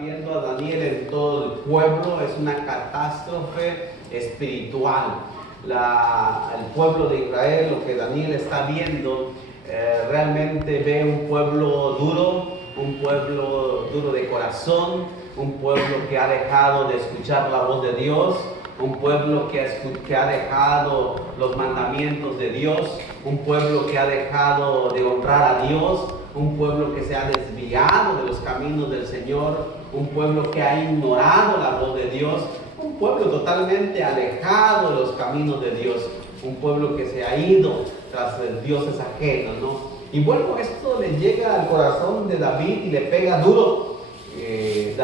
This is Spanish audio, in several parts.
Viendo a Daniel en todo el pueblo, es una catástrofe espiritual. El pueblo de Israel, lo que Daniel está viendo, realmente ve un pueblo duro de corazón, un pueblo que ha dejado de escuchar la voz de Dios, un pueblo que ha dejado los mandamientos de Dios, un pueblo que ha dejado de honrar a Dios, un pueblo que se ha desviado de los caminos del Señor, un pueblo que ha ignorado la voz de Dios, un pueblo totalmente alejado de los caminos de Dios, un pueblo que se ha ido tras dioses ajenos, ¿no? Y bueno, esto le llega al corazón de David y le pega duro, de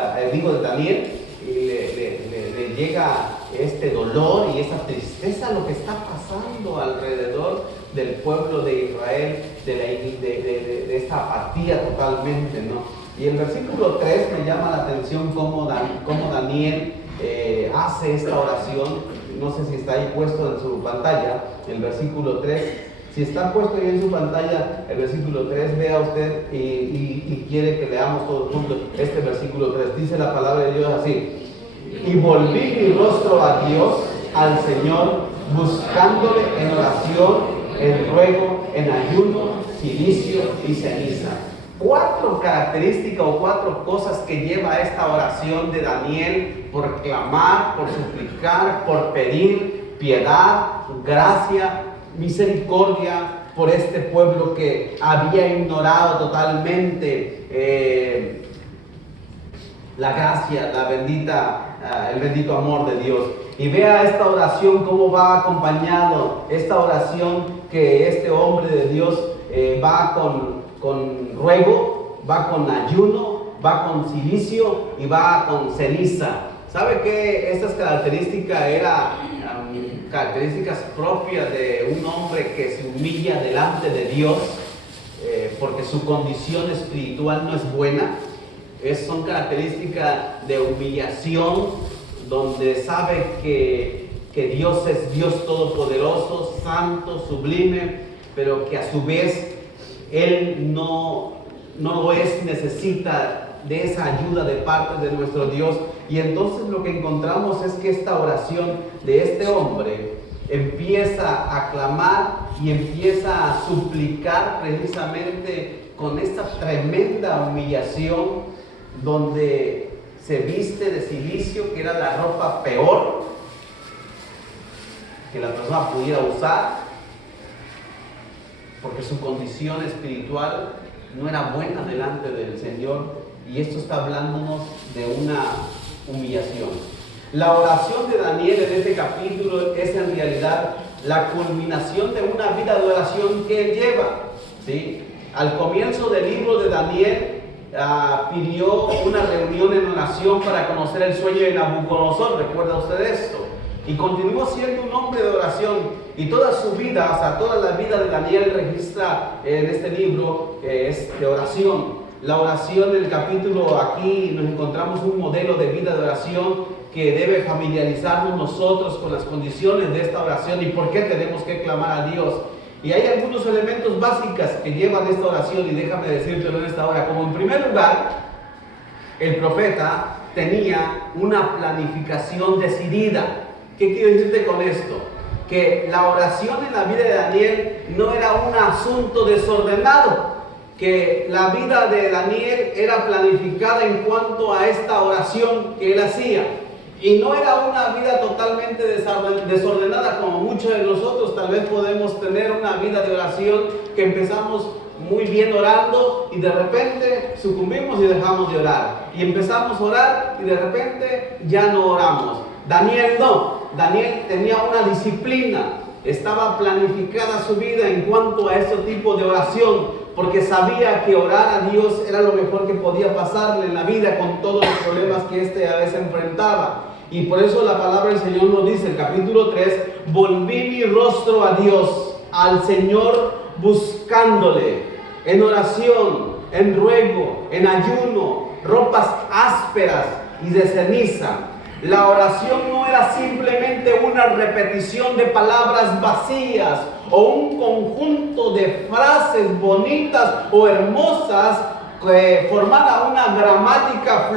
Daniel, y le llega este dolor y esa tristeza, lo que está pasando alrededor del pueblo de Israel, de esta apatía totalmente, ¿no? Y el versículo 3 me llama la atención cómo Daniel hace esta oración. No sé si está ahí puesto en su pantalla, el versículo 3. Si está puesto ahí en su pantalla el versículo 3, vea usted y quiere que leamos todos juntos este versículo 3. Dice la palabra de Dios así: y volví mi rostro a Dios, al Señor, buscándole en oración, en ruego, en ayuno, cilicio y ceniza. 4 características o 4 cosas que lleva esta oración de Daniel por clamar, por suplicar, por pedir piedad, gracia, misericordia por este pueblo que había ignorado totalmente la gracia, el bendito amor de Dios. Y vea esta oración cómo va acompañado, esta oración que este hombre de Dios va con ruego, va con ayuno, va con cilicio y va con ceniza. ¿Sabe que estas características eran características propias de un hombre que se humilla delante de Dios porque su condición espiritual no es buena? Son características de humillación, donde sabe que Dios es Dios todopoderoso, santo, sublime, pero que a su vez Él no lo es, necesita de esa ayuda de parte de nuestro Dios. Y entonces lo que encontramos es que esta oración de este hombre empieza a clamar y empieza a suplicar precisamente con esta tremenda humillación, donde se viste de cilicio, que era la ropa peor que la persona pudiera usar, porque su condición espiritual no era buena delante del Señor. Y esto está hablándonos de una humillación. La oración de Daniel en este capítulo es en realidad la culminación de una vida de oración que él lleva, ¿sí? Al comienzo del libro de Daniel pidió una reunión en oración para conocer el sueño de Nabucodonosor. ¿Recuerda usted esto? Y continuó siendo un hombre de oración, y toda su vida, hasta toda la vida de Daniel registra en este libro es de oración. La oración, en el capítulo aquí nos encontramos un modelo de vida de oración que debe familiarizarnos nosotros con las condiciones de esta oración y por qué tenemos que clamar a Dios. Y hay algunos elementos básicos que llevan esta oración, y déjame decírtelo en esta hora. Como en primer lugar, el profeta tenía una planificación decidida. ¿Qué quiero decirte con esto? Que la oración en la vida de Daniel no era un asunto desordenado, que la vida de Daniel era planificada en cuanto a esta oración que él hacía. Y no era una vida totalmente desordenada como muchos de nosotros. Tal vez podemos tener una vida de oración que empezamos muy bien orando y de repente sucumbimos y dejamos de orar. Y empezamos a orar y de repente ya no oramos. Daniel no. Daniel tenía una disciplina. Estaba planificada su vida en cuanto a este tipo de oración, porque sabía que orar a Dios era lo mejor que podía pasarle en la vida con todos los problemas que a veces enfrentaba. Y por eso la palabra del Señor nos dice, el capítulo 3, volví mi rostro a Dios, al Señor, buscándole en oración, en ruego, en ayuno, ropas ásperas y de ceniza. La oración no era simplemente una repetición de palabras vacías o un conjunto de frases bonitas o hermosas que formara una gramática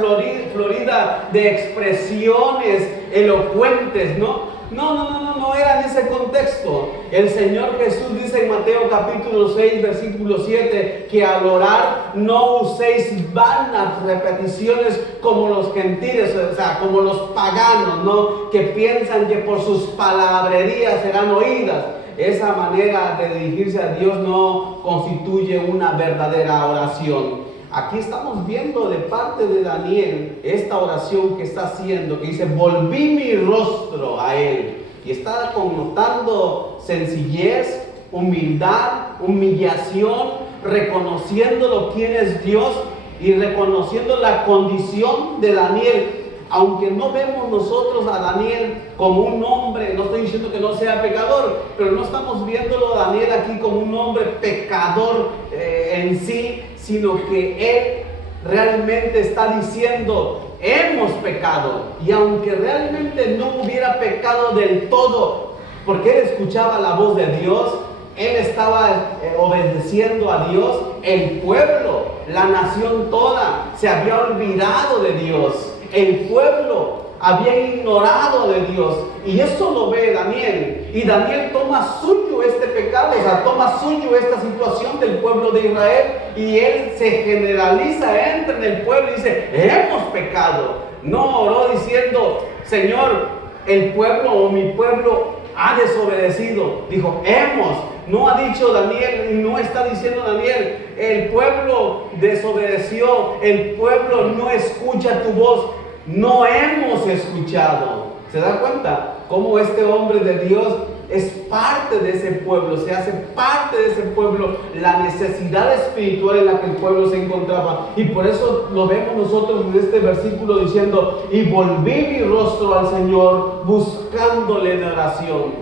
vida de expresiones elocuentes, ¿no? No era en ese contexto. El Señor Jesús dice en Mateo capítulo 6, versículo 7, que al orar no uséis vanas repeticiones como los gentiles, o sea, como los paganos, ¿no? Que piensan que por sus palabrerías serán oídas. Esa manera de dirigirse a Dios no constituye una verdadera oración. Aquí estamos viendo de parte de Daniel esta oración que está haciendo, que dice, volví mi rostro a él. Y está connotando sencillez, humildad, humillación, reconociéndolo quién es Dios y reconociendo la condición de Daniel. Aunque no vemos nosotros a Daniel como un hombre, no estoy diciendo que no sea pecador, pero no estamos viéndolo a Daniel aquí como un hombre pecador en sí, sino que él realmente está diciendo, hemos pecado. Y aunque realmente no hubiera pecado del todo, porque él escuchaba la voz de Dios, él estaba obedeciendo a Dios, el pueblo, la nación toda, se había olvidado de Dios. El pueblo había ignorado de Dios, y eso lo ve Daniel, y Daniel toma suyo este pecado, o sea, toma suyo esta situación del pueblo de Israel, y él se generaliza, entra en el pueblo y dice, hemos pecado. No oró diciendo, Señor, el pueblo o mi pueblo ha desobedecido. Dijo, hemos. No ha dicho Daniel, y no está diciendo Daniel, el pueblo desobedeció, el pueblo no escucha tu voz. No hemos escuchado. ¿Se da cuenta cómo este hombre de Dios es parte de ese pueblo? Se hace parte de ese pueblo, la necesidad espiritual en la que el pueblo se encontraba. Y por eso lo vemos nosotros en este versículo diciendo, y volví mi rostro al Señor buscándole en oración,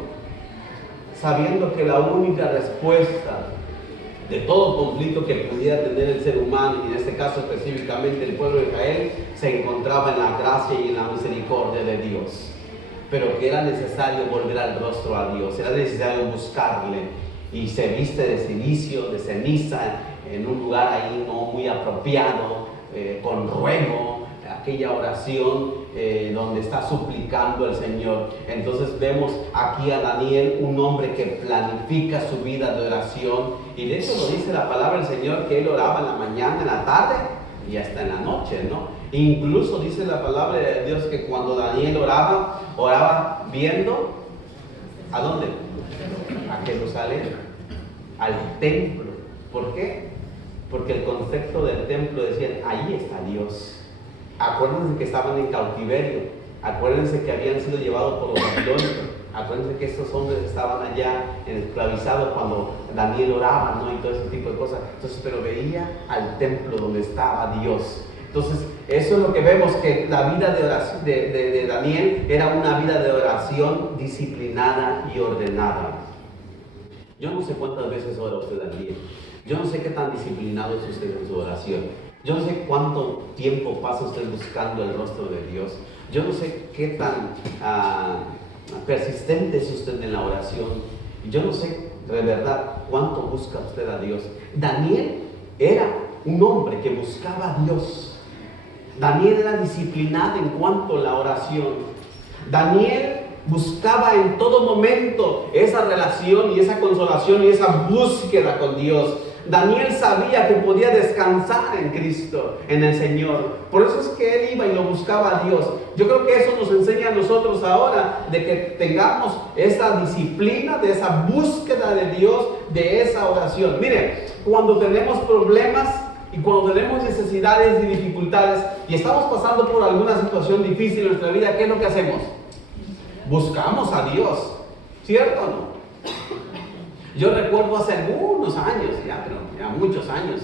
sabiendo que la única respuesta de todo conflicto que pudiera tener el ser humano, y en este caso específicamente el pueblo de Israel, se encontraba en la gracia y en la misericordia de Dios. Pero que era necesario volver al rostro a Dios, era necesario buscarle, y se viste de silicio, de ceniza, en un lugar ahí no muy apropiado, con ruego, aquella oración donde está suplicando al Señor. Entonces vemos aquí a Daniel, un hombre que planifica su vida de oración, y de hecho lo dice la palabra del Señor, que él oraba en la mañana, en la tarde y hasta en la noche, ¿no? Incluso dice la palabra de Dios que cuando Daniel oraba viendo, ¿a dónde? A Jerusalén, al templo. ¿Por qué? Porque el concepto del templo decían, ahí está Dios. Acuérdense que estaban en cautiverio, acuérdense que habían sido llevados por los babilonios, acuérdense que estos hombres estaban allá esclavizados cuando Daniel oraba, ¿no? Y todo ese tipo de cosas. Entonces, pero veía al templo donde estaba Dios. Entonces, eso es lo que vemos, que la vida de oración de Daniel era una vida de oración disciplinada y ordenada. Yo no sé cuántas veces ora usted al día. Yo no sé qué tan disciplinado es usted en su oración. Yo no sé cuánto tiempo pasa usted buscando el rostro de Dios. Yo no sé qué tan persistente es usted en la oración. Yo no sé de verdad cuánto busca usted a Dios. Daniel era un hombre que buscaba a Dios. Daniel era disciplinado en cuanto a la oración. Daniel buscaba en todo momento esa relación y esa consolación y esa búsqueda con Dios. Daniel sabía que podía descansar en Cristo, en el Señor. Por eso es que él iba y lo buscaba a Dios. Yo creo que eso nos enseña a nosotros ahora, de que tengamos esa disciplina, de esa búsqueda de Dios, de esa oración. Mire, cuando tenemos problemas y cuando tenemos necesidades y dificultades y estamos pasando por alguna situación difícil en nuestra vida, ¿qué es lo que hacemos? Buscamos a Dios, ¿cierto o no? Yo recuerdo hace algunos años, ya muchos años,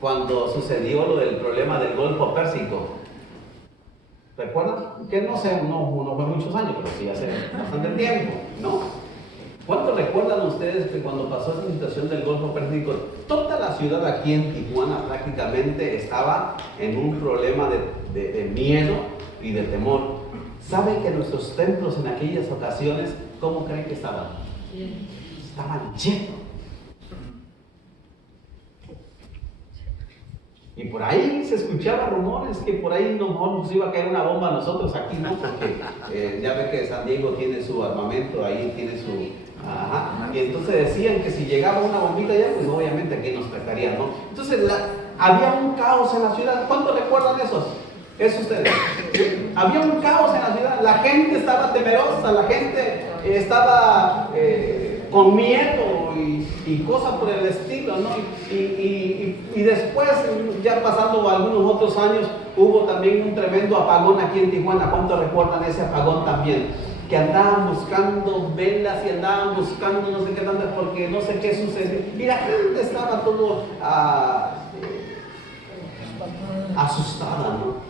cuando sucedió lo del problema del Golfo Pérsico. ¿Recuerdan? Que no fue muchos años, pero sí hace bastante tiempo, ¿no? ¿Cuánto recuerdan ustedes que cuando pasó esa situación del Golfo Pérsico, toda la ciudad aquí en Tijuana prácticamente estaba en un problema de miedo y de temor? ¿Saben que nuestros templos en aquellas ocasiones, cómo creen que estaban? Estaban llenos. Y por ahí se escuchaba rumores que por ahí nos iba a caer una bomba a nosotros aquí, ¿no? Porque ya ve que San Diego tiene su armamento, ahí tiene su... Ajá. Y entonces decían que si llegaba una bombita allá, pues obviamente aquí nos atacarían, ¿no? Entonces había un caos en la ciudad. ¿Cuántos recuerdan eso ustedes? Había un caos en la ciudad. La gente estaba temerosa, la gente estaba con miedo y cosas por el estilo, ¿no? Y después, ya pasando algunos otros años, hubo también un tremendo apagón aquí en Tijuana. ¿Cuántos recuerdan ese apagón también? Que andaban buscando velas y andaban buscando no sé qué tantas porque no sé qué sucedió. Y la gente estaba todo asustada, ¿no?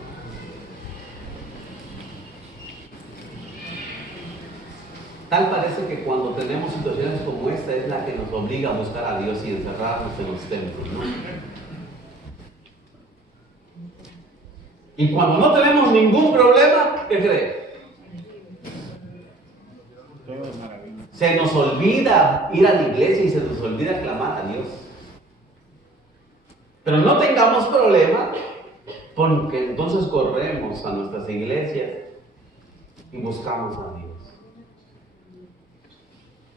Tal parece que cuando tenemos situaciones como esta es la que nos obliga a buscar a Dios y encerrarnos en los templos, ¿no? Y cuando no tenemos ningún problema, ¿qué cree? Se nos olvida ir a la iglesia y se nos olvida clamar a Dios. Pero no tengamos problema, porque entonces corremos a nuestras iglesias y buscamos a Dios.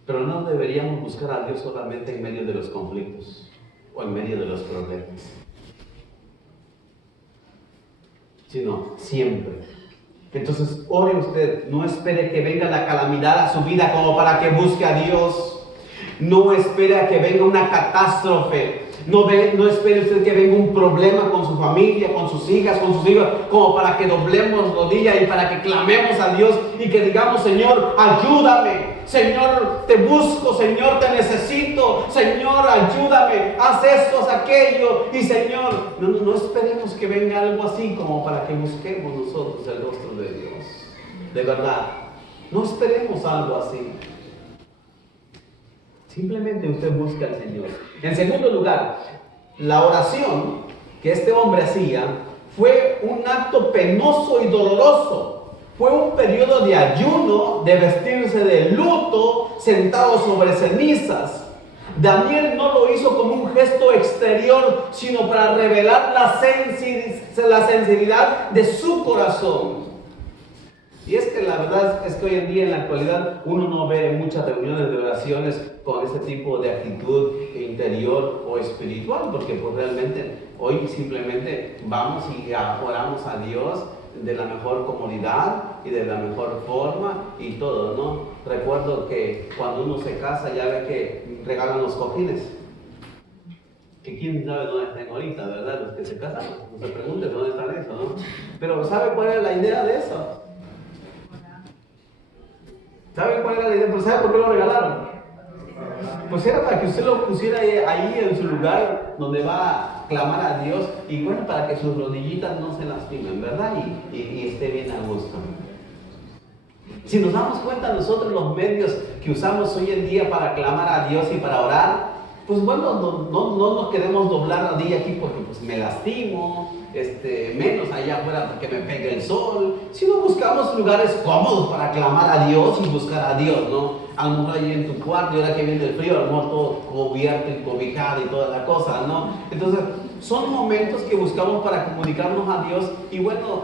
Pero no deberíamos buscar a Dios solamente en medio de los conflictos o en medio de los problemas, sino siempre. Entonces, ore usted, no espere que venga la calamidad a su vida como para que busque a Dios. No espere a que venga una catástrofe. No espere usted que venga un problema con su familia, con sus hijas, con sus hijos, como para que doblemos rodillas y para que clamemos a Dios y que digamos, Señor, ayúdame. Señor, te busco, Señor, te necesito, Señor, ayúdame, haz esto, haz aquello. Y Señor, no esperemos que venga algo así como para que busquemos nosotros el rostro de Dios. De verdad, no esperemos algo así. Simplemente usted busca al Señor. En segundo lugar, la oración que este hombre hacía fue un acto penoso y doloroso. Fue un periodo de ayuno, de vestirse de luto, sentado sobre cenizas. Daniel no lo hizo como un gesto exterior, sino para revelar la sinceridad de su corazón. Y es que la verdad es que hoy en día, en la actualidad, uno no ve muchas reuniones de oraciones con ese tipo de actitud interior o espiritual, porque pues realmente hoy simplemente vamos y oramos a Dios de la mejor comodidad y de la mejor forma y todo, ¿no? Recuerdo que cuando uno se casa ya ve que regalan los cojines. Que quién sabe dónde están ahorita, ¿verdad? Los que se casan, no se pregunten dónde están eso, ¿no? Pero ¿sabe cuál era la idea de eso? ¿Saben cuál era la idea? Pues ¿sabe por qué lo regalaron? Pues era para que usted lo pusiera ahí en su lugar donde va a clamar a Dios y bueno, para que sus rodillitas no se lastimen, ¿verdad? Y esté bien a gusto. Si nos damos cuenta nosotros los medios que usamos hoy en día para clamar a Dios y para orar, pues bueno, no nos queremos doblar rodilla aquí porque pues me lastimo, menos allá afuera porque me pega el sol, sino buscamos lugares cómodos para clamar a Dios y buscar a Dios, ¿no? A lo mejor ahí en tu cuarto y ahora que viene el frío, a lo mejor todo cubierto y cobijado y toda la cosa, ¿no? Entonces, son momentos que buscamos para comunicarnos a Dios y bueno,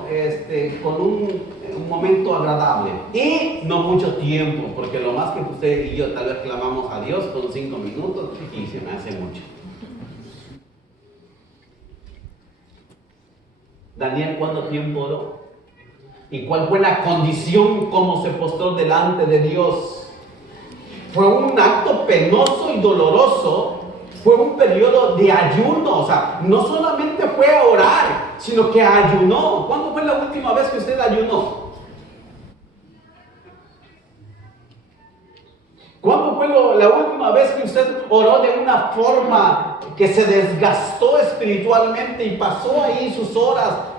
con un momento agradable y no mucho tiempo, porque lo más que usted y yo tal vez clamamos a Dios son 5 minutos y se me hace mucho. Daniel, ¿cuánto tiempo oró? ¿Y cuál fue la condición como se postró delante de Dios? Fue un acto penoso y doloroso, fue un periodo de ayuno, o sea, no solamente fue a orar, sino que ayunó. ¿Cuándo fue la última vez que usted ayunó? ¿Cuándo fue la última vez que usted oró de una forma que se desgastó espiritualmente y pasó ahí sus horas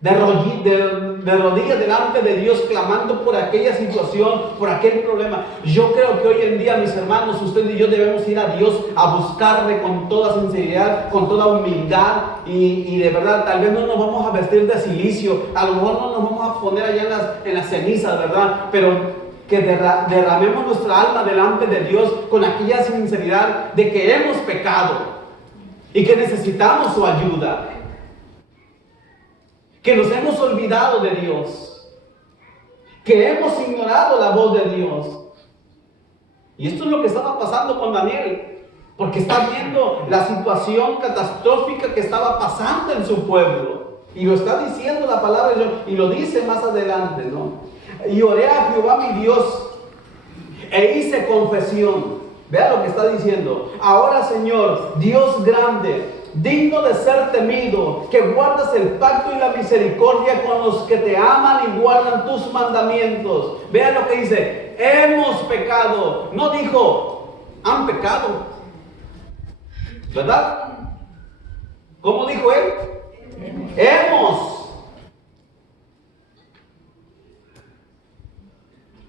de rodillas delante de Dios, clamando por aquella situación, por aquel problema? Yo creo que hoy en día, mis hermanos, usted y yo debemos ir a Dios a buscarle con toda sinceridad, con toda humildad y de verdad, tal vez no nos vamos a vestir de silicio, a lo mejor no nos vamos a poner allá en las cenizas, ¿verdad? Pero que derramemos nuestra alma delante de Dios con aquella sinceridad de que hemos pecado y que necesitamos su ayuda, que nos hemos olvidado de Dios, que hemos ignorado la voz de Dios. Y esto es lo que estaba pasando con Daniel, porque está viendo la situación catastrófica que estaba pasando en su pueblo. Y lo está diciendo la palabra de Dios, y lo dice más adelante, ¿no? Y oré a Jehová mi Dios, e hice confesión. Vea lo que está diciendo. Ahora, Señor, Dios grande, digno de ser temido, que guardas el pacto y la misericordia con los que te aman y guardan tus mandamientos. Vea lo que dice. Hemos pecado. No dijo, han pecado, ¿verdad? ¿Cómo dijo él? Hemos.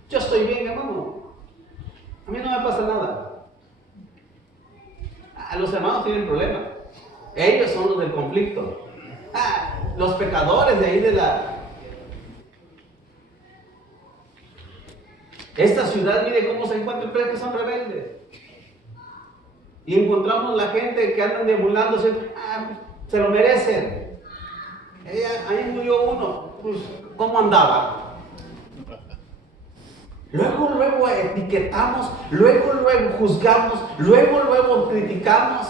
Yo estoy bien, hermano. A mí no me pasa nada. Los hermanos tienen problemas. Ellos son los del conflicto. Los pecadores de ahí de la... Esta ciudad, mire cómo se encuentra, pero que son rebeldes. Y encontramos la gente que andan deambulándose, se lo merecen. Ahí murió uno, pues, ¿cómo andaba? Luego etiquetamos, luego juzgamos, luego criticamos.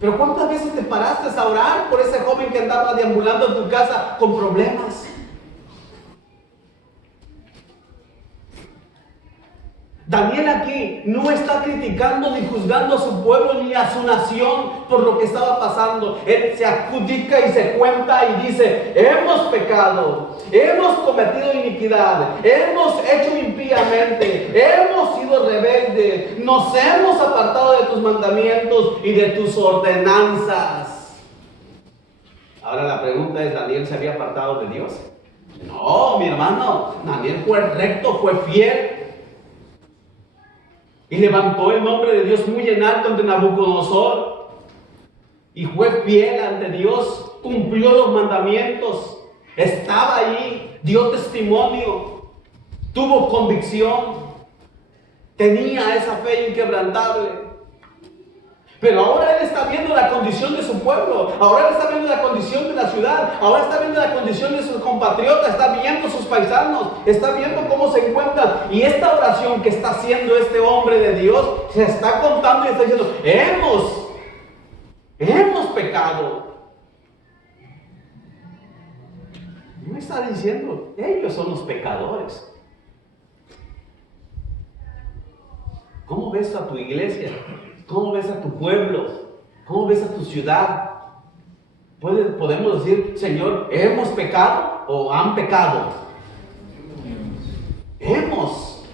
Pero ¿cuántas veces te paraste a orar por ese joven que andaba deambulando en tu casa con problemas? Daniel aquí no está criticando ni juzgando a su pueblo ni a su nación por lo que estaba pasando. Él se adjudica y se cuenta y dice, hemos pecado, hemos cometido iniquidad, hemos hecho impíamente, hemos sido rebeldes, nos hemos apartado de tus mandamientos y de tus ordenanzas. Ahora la pregunta es, ¿Daniel se había apartado de Dios? No, mi hermano, Daniel fue recto, fue fiel. Y levantó el nombre de Dios muy en alto ante Nabucodonosor. Y fue fiel ante Dios, cumplió los mandamientos, estaba ahí, dio testimonio, tuvo convicción, tenía esa fe inquebrantable. Pero ahora él está viendo la condición de su pueblo, ahora él está viendo la condición de la ciudad, ahora está viendo la condición de sus compatriotas, está viendo sus paisanos, está viendo cómo se encuentran. Y esta oración que está haciendo este hombre de Dios, se está contando y está diciendo, hemos pecado. No está diciendo, ellos son los pecadores. ¿Cómo ves a tu iglesia? ¿Cómo ves a tu pueblo? ¿Cómo ves a tu ciudad? ¿Podemos decir, Señor, hemos pecado o han pecado? Hemos.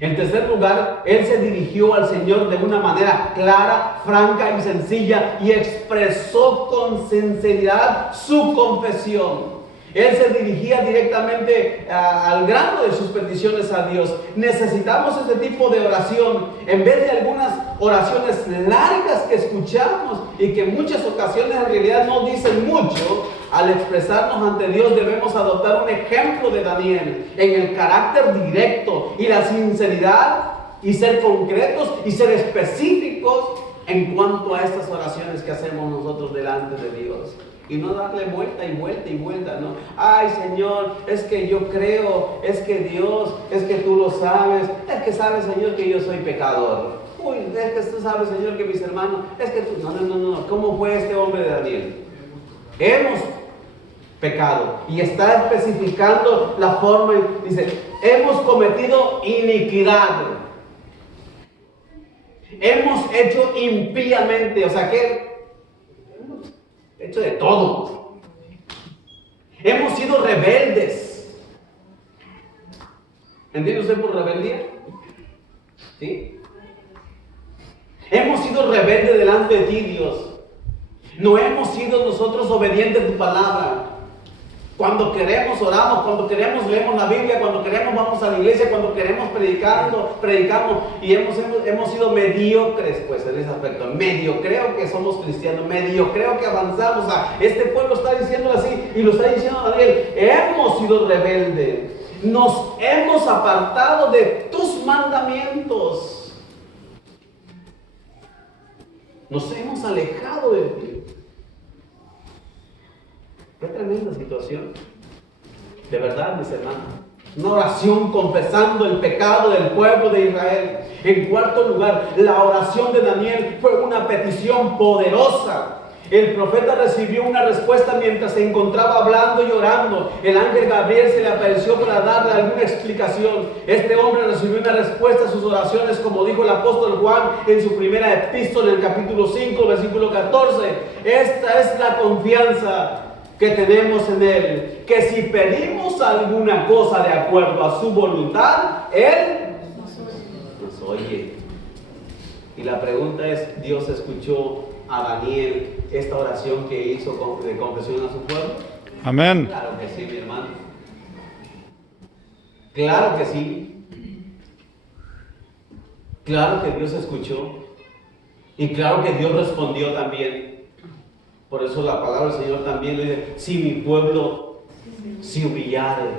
En tercer lugar, él se dirigió al Señor de una manera clara, franca y sencilla y expresó con sinceridad su confesión. Él se dirigía directamente al grano de sus peticiones a Dios. Necesitamos este tipo de oración en vez de algunas oraciones largas que escuchamos y que en muchas ocasiones en realidad no dicen mucho. Al expresarnos ante Dios debemos adoptar un ejemplo de Daniel en el carácter directo y la sinceridad y ser concretos y ser específicos en cuanto a estas oraciones que hacemos nosotros delante de Dios. Y no darle vuelta y vuelta, ¿no? Ay, Señor, es que yo creo, es que Dios, es que tú lo sabes, es que sabes, Señor, que yo soy pecador. Uy, es que tú sabes, Señor, que mis hermanos, es que tú... No. ¿Cómo fue este hombre de Daniel? Hemos pecado. Y está especificando la forma, dice, hemos cometido iniquidad. Hemos hecho impíamente, o sea que... hecho de todo. Hemos sido rebeldes. ¿Entiende usted por rebeldía? ¿Sí? Hemos sido rebeldes delante de ti, Dios. No hemos sido nosotros obedientes a tu palabra. Cuando queremos oramos, cuando queremos leemos la Biblia, cuando queremos vamos a la iglesia, cuando queremos predicamos y hemos sido mediocres pues en ese aspecto. Medio creo que somos cristianos, medio creo que avanzamos. Este pueblo está diciendo así y lo está diciendo Daniel, hemos sido rebeldes, nos hemos apartado de tus mandamientos. Nos hemos alejado de ti. Qué tremenda situación. De verdad, mis hermanos. Una oración confesando el pecado del pueblo de Israel. En cuarto lugar, la oración de Daniel fue una petición poderosa. El profeta recibió una respuesta mientras se encontraba hablando y orando. El ángel Gabriel se le apareció para darle alguna explicación. Este hombre recibió una respuesta a sus oraciones, como dijo el apóstol Juan en su primera epístola, en el capítulo 5, versículo 14. Esta es la confianza que tenemos en Él, que si pedimos alguna cosa de acuerdo a su voluntad, Él nos oye. Y la pregunta es, ¿Dios escuchó a Daniel esta oración que hizo de confesión a su pueblo? Amén. Claro que sí, mi hermano. Claro que sí. Claro que Dios escuchó. Y claro que Dios respondió también. Por eso la palabra del Señor también le dice, si mi pueblo se humillare.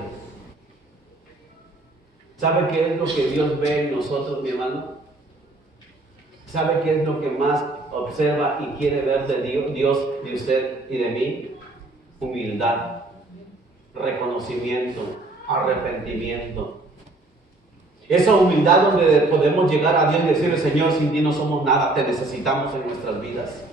¿Sabe qué es lo que Dios ve en nosotros, mi hermano? ¿Sabe qué es lo que más observa y quiere ver de Dios, de usted y de mí? Humildad, reconocimiento, arrepentimiento. Esa humildad donde podemos llegar a Dios y decirle, Señor, sin ti no somos nada, te necesitamos en nuestras vidas.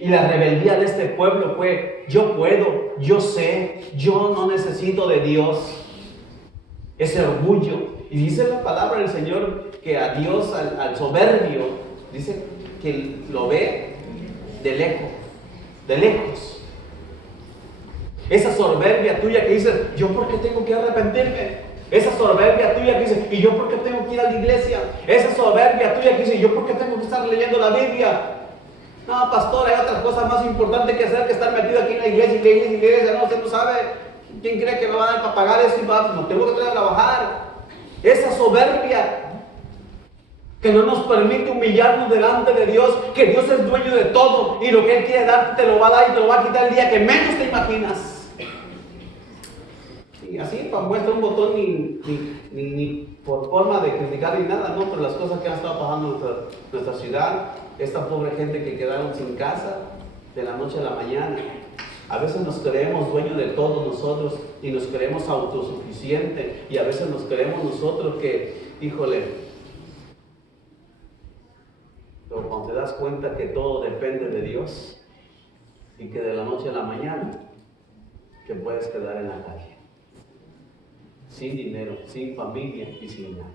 Y la rebeldía de este pueblo fue, yo puedo, yo sé, yo no necesito de Dios. Ese orgullo. Y dice la palabra del Señor que a Dios, al soberbio, dice que lo ve de lejos. Esa soberbia tuya que dice, ¿yo por qué tengo que arrepentirme? Esa soberbia tuya que dice, ¿y yo por qué tengo que ir a la iglesia? Esa soberbia tuya que dice, ¿yo por qué tengo que estar leyendo la Biblia? No, pastor, hay otras cosas más importantes que hacer que estar metido aquí en la iglesia. No, usted no sabe. ¿Quién cree que me va a dar para pagar eso? No tengo que traer a trabajar. Esa soberbia que no nos permite humillarnos delante de Dios, que Dios es dueño de todo y lo que Él quiere dar te lo va a dar y te lo va a quitar el día que menos te imaginas. Y así, para muestra un botón ni por forma de criticar ni nada, no, pero las cosas que han estado pasando en nuestra ciudad, esta pobre gente que quedaron sin casa de la noche a la mañana. A veces nos creemos dueños de todos nosotros y nos creemos autosuficientes y a veces nos creemos nosotros que, híjole, pero cuando te das cuenta que todo depende de Dios y que de la noche a la mañana te puedes quedar en la calle, sin dinero, sin familia y sin nada.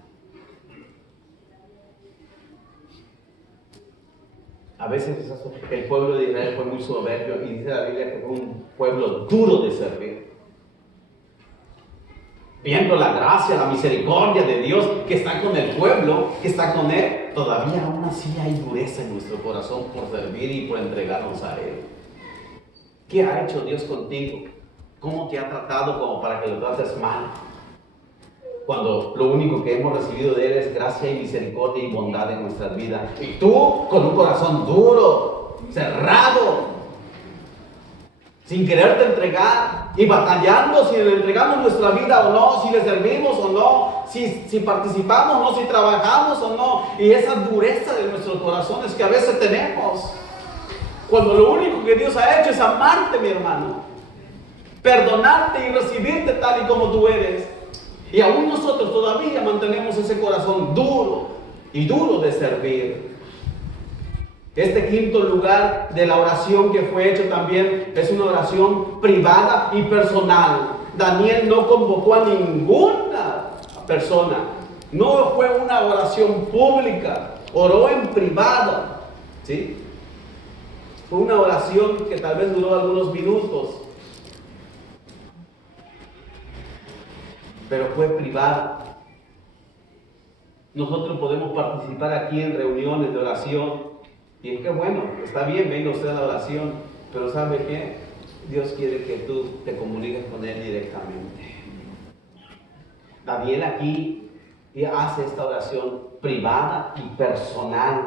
A veces el pueblo de Israel fue muy soberbio y dice la Biblia que fue un pueblo duro de servir. Viendo la gracia, la misericordia de Dios que está con el pueblo, que está con Él, todavía aún así hay dureza en nuestro corazón por servir y por entregarnos a Él. ¿Qué ha hecho Dios contigo? ¿Cómo te ha tratado como para que lo trates mal? Cuando lo único que hemos recibido de Él es gracia y misericordia y bondad en nuestras vidas. Y tú con un corazón duro, cerrado, sin quererte entregar y batallando si le entregamos nuestra vida o no, si le servimos o no, si participamos o no, si trabajamos o no. Y esa dureza de nuestros corazones que a veces tenemos. Cuando lo único que Dios ha hecho es amarte, mi hermano. Perdonarte y recibirte tal y como tú eres. Y aún nosotros todavía mantenemos ese corazón duro y duro de servir. Este quinto lugar de la oración que fue hecho también es una oración privada y personal. Daniel no convocó a ninguna persona. No fue una oración pública. Oró en privado. ¿Sí? Fue una oración que tal vez duró algunos minutos. Pero fue privada. Nosotros podemos participar aquí en reuniones de oración. Y es que bueno, está bien, venga usted a la oración. Pero ¿sabe qué? Dios quiere que tú te comuniques con Él directamente. Daniel aquí hace esta oración privada y personal.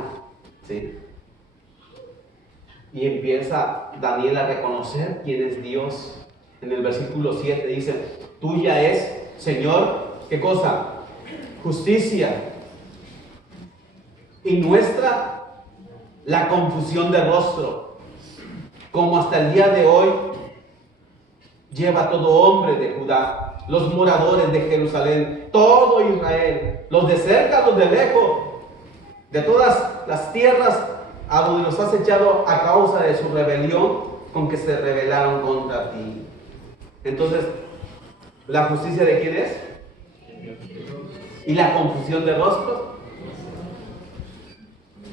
¿Sí? Y empieza Daniel a reconocer quién es Dios. En el versículo 7 dice, tuya es, Señor, ¿qué cosa? Justicia. y nuestra la confusión de rostro, como hasta el día de hoy lleva todo hombre de Judá, los moradores de Jerusalén, todo Israel, los de cerca, los de lejos, de todas las tierras a donde los has echado a causa de su rebelión con que se rebelaron contra ti. Entonces, ¿la justicia de quién es? ¿Y la confusión de rostros?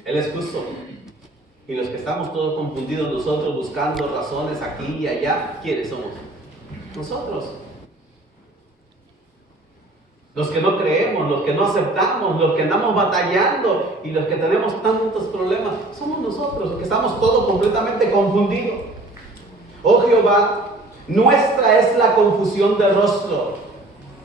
Él es justo. Y los que estamos todos confundidos nosotros, buscando razones aquí y allá, ¿quiénes somos? Nosotros. Los que no creemos, los que no aceptamos, los que andamos batallando y los que tenemos tantos problemas, somos nosotros, los que estamos todos completamente confundidos. Oh Jehová, nuestra es la confusión de rostro.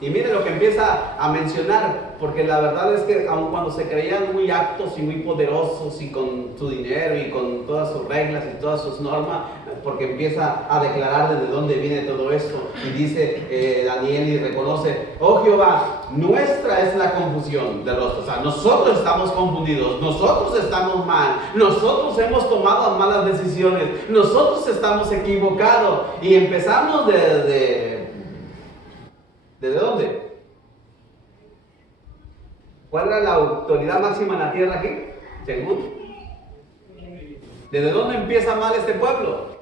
Y mire lo que empieza a mencionar, porque la verdad es que aun cuando se creían muy aptos y muy poderosos y con su dinero y con todas sus reglas y todas sus normas, porque empieza a declarar desde dónde viene todo esto, y dice Daniel y reconoce, oh Jehová, nuestra es la confusión de rostro. O sea, nosotros estamos confundidos, nosotros estamos mal, nosotros hemos tomado malas decisiones, nosotros estamos equivocados, y empezamos ¿desde dónde? ¿Cuál era la autoridad máxima en la tierra aquí? Según. ¿Desde dónde empieza mal este pueblo?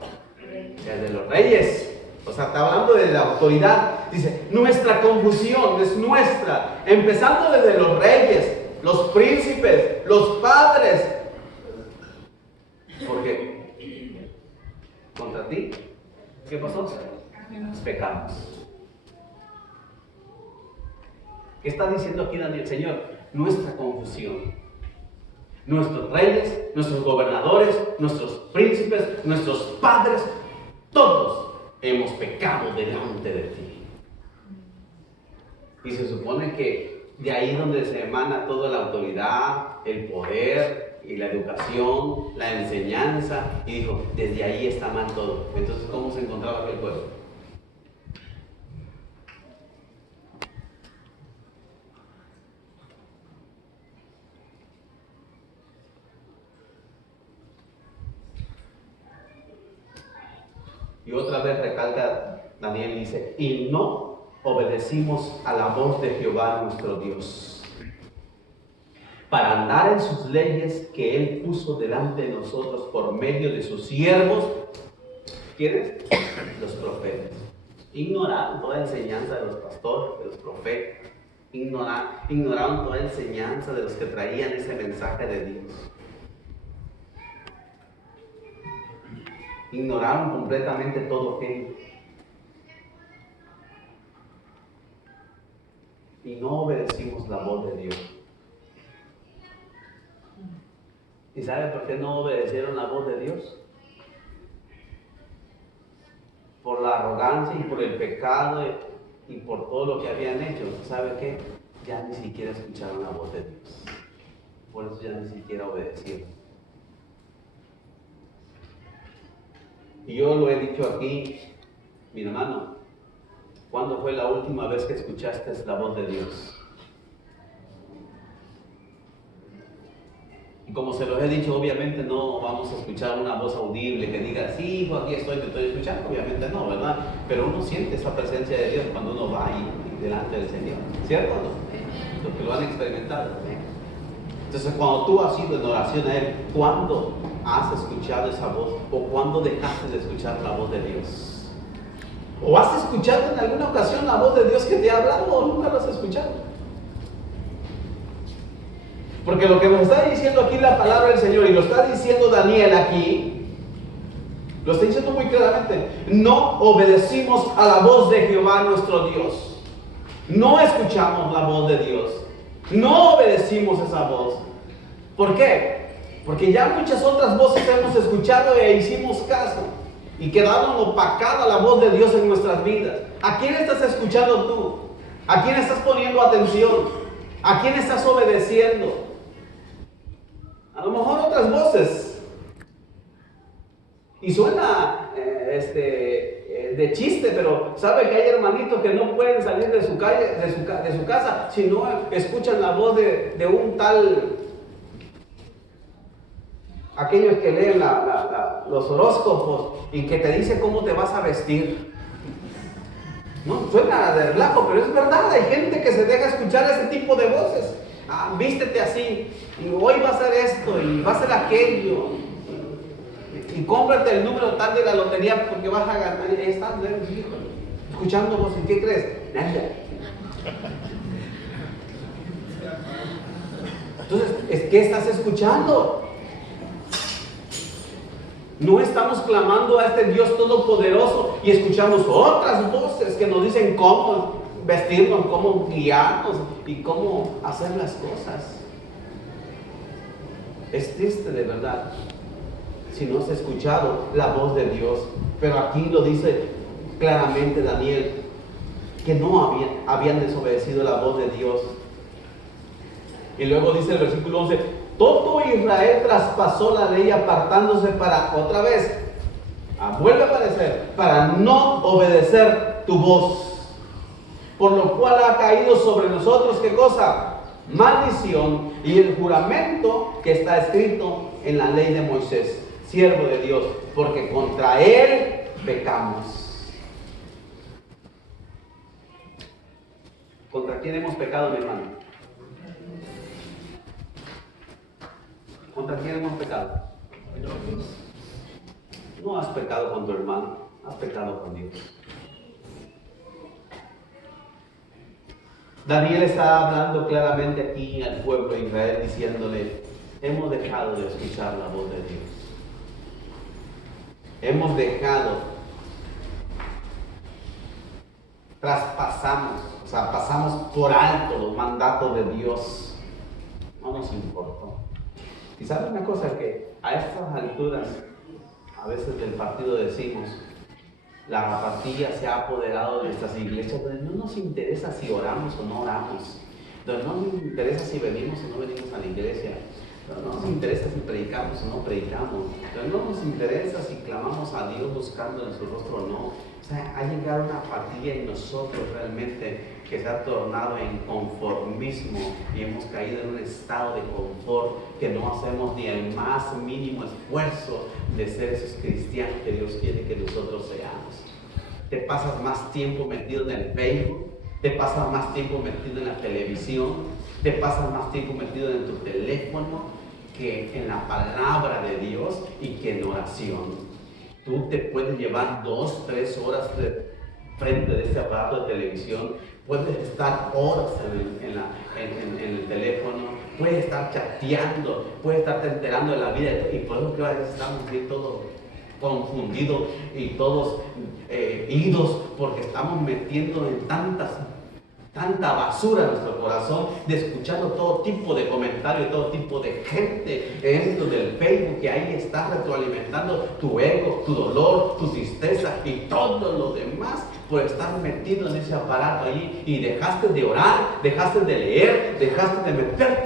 Desde los reyes. O sea, está hablando de la autoridad. Dice, nuestra confusión es nuestra. Empezando desde los reyes, los príncipes, los padres. Porque contra ti, ¿qué pasó? Pecamos. ¿Qué está diciendo aquí Daniel? Señor, nuestra confusión. Nuestros reyes, nuestros gobernadores, nuestros príncipes, nuestros padres, todos hemos pecado delante de ti. Y se supone que de ahí es donde se emana toda la autoridad, el poder y la educación, la enseñanza. Y dijo, desde ahí está mal todo. Entonces, ¿cómo se encontraba aquel pueblo? Y otra vez recalca Daniel, dice, y no obedecimos a la voz de Jehová nuestro Dios, para andar en sus leyes que Él puso delante de nosotros por medio de sus siervos. ¿Quiénes? Los profetas. Ignoraron toda enseñanza de los pastores, de los profetas. Ignoraron toda enseñanza de los que traían ese mensaje de Dios. Ignoraron completamente todo aquello. Y no obedecimos la voz de Dios. ¿Y sabe por qué no obedecieron la voz de Dios? Por la arrogancia y por el pecado y por todo lo que habían hecho. ¿Sabe qué? Ya ni siquiera escucharon la voz de Dios. Por eso ya ni siquiera obedecieron. Y yo lo he dicho aquí, mi hermano, ¿cuándo fue la última vez que escuchaste la voz de Dios? Y como se los he dicho, obviamente no vamos a escuchar una voz audible que diga, sí, hijo, aquí estoy, te estoy escuchando. Obviamente no, ¿verdad? Pero uno siente esa presencia de Dios cuando uno va ahí delante del Señor, ¿cierto? Los que lo han experimentado. Entonces, cuando tú has ido en oración a Él, ¿cuándo has escuchado esa voz? ¿O cuándo dejaste de escuchar la voz de Dios? ¿O has escuchado en alguna ocasión la voz de Dios que te ha hablado o nunca lo has escuchado? Porque lo que nos está diciendo aquí la palabra del Señor, y lo está diciendo Daniel aquí, lo está diciendo muy claramente, no obedecimos a la voz de Jehová nuestro Dios. No escuchamos la voz de Dios. No obedecimos esa voz. ¿Por qué? Porque ya muchas otras voces hemos escuchado e hicimos caso. Y quedaron opacada la voz de Dios en nuestras vidas. ¿A quién estás escuchando tú? ¿A quién estás poniendo atención? ¿A quién estás obedeciendo? A lo mejor otras voces. Y suena de chiste, pero sabe que hay hermanitos que no pueden salir de su calle, de su casa, si no escuchan la voz de un tal aquellos que leen los horóscopos y que te dice cómo te vas a vestir. No, suena de relajo, pero es verdad, hay gente que se deja escuchar ese tipo de voces. Vístete así, y hoy va a ser esto, y va a ser aquello, y cómprate el número tal de la lotería porque vas a ganar. Y ahí estás, escuchando voces. ¿Qué crees? Nada. Entonces, ¿qué estás escuchando? No estamos clamando a este Dios todopoderoso y escuchamos otras voces que nos dicen cómo vestirnos, cómo guiarnos y cómo hacer las cosas. Es triste de verdad si no has escuchado la voz de Dios. Pero aquí lo dice claramente Daniel, que no habían desobedecido la voz de Dios. Y luego dice el versículo 11, todo Israel traspasó la ley apartándose para, otra vez, vuelve a aparecer, para no obedecer tu voz. Por lo cual ha caído sobre nosotros, ¿qué cosa? Maldición y el juramento que está escrito en la ley de Moisés, siervo de Dios, porque contra él pecamos. ¿Contra quién hemos pecado, mi hermano? ¿Contra quién hemos pecado? No has pecado con tu hermano, has pecado con Dios. Daniel está hablando claramente aquí al pueblo de Israel, diciéndole, hemos dejado de escuchar la voz de Dios. Hemos dejado, pasamos por alto los mandatos de Dios. No nos importó. Y ¿sabes una cosa? Que a estas alturas, a veces del partido decimos, la apatía se ha apoderado de nuestras iglesias, donde no nos interesa si oramos o no oramos, donde no nos interesa si venimos o no venimos a la iglesia, donde no nos interesa si predicamos o no predicamos, donde no nos interesa si clamamos a Dios buscando en su rostro o no. O sea, ha llegado una apatía en nosotros realmente que se ha tornado en conformismo y hemos caído en un estado de confort que no hacemos ni el más mínimo esfuerzo de ser esos cristianos que Dios quiere que nosotros seamos. Te pasas más tiempo metido en el Facebook, te pasas más tiempo metido en la televisión, te pasas más tiempo metido en tu teléfono que en la palabra de Dios y que en oración. Tú te puedes llevar 2, 3 horas frente de este aparato de televisión, puedes estar horas en el teléfono, puedes estar chateando, puedes estarte enterando de la vida, y por eso que a veces estamos así todos confundidos y todos idos, porque estamos metiendo en tanta basura en nuestro corazón, de escuchando todo tipo de comentarios, todo tipo de gente dentro del Facebook, que ahí está retroalimentando tu ego, tu dolor, tu tristeza y todo lo demás, por estar metido en ese aparato ahí, y dejaste de orar, dejaste de leer, dejaste de meterte